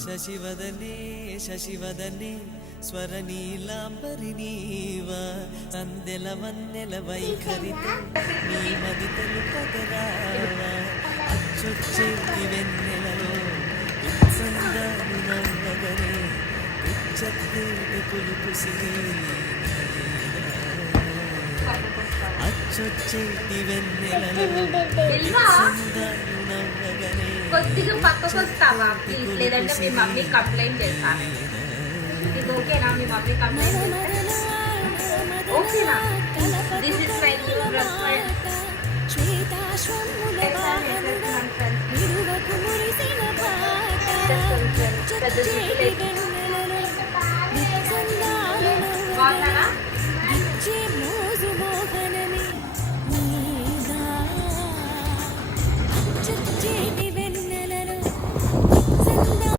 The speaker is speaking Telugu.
శశివదనే శశివదనే స్వరనీలాంబరి నీవా అందెల వన్నెల వైఖరితో నీ మది తెలుపగరావా అచ్చొచ్చేటి వెన్నెలలో విత్సందాలు నవ్వగనే విచ్చత్తేటి పులుపు సిరి అచ్చొచ్చేటి వెన్నెలలో విత్సందాలు నవ్వగనే కొద్దిగా పక్కకు వస్తావా ప్లీజ్, లేదంటే మీ మమ్మీ కంప్లైంట్ చేస్తాను. ఇది ఓకేనా? మీ మమ్మీ కంప్లైంట్ ఓకేనా? This is my new dress friend. బాగున్నానా?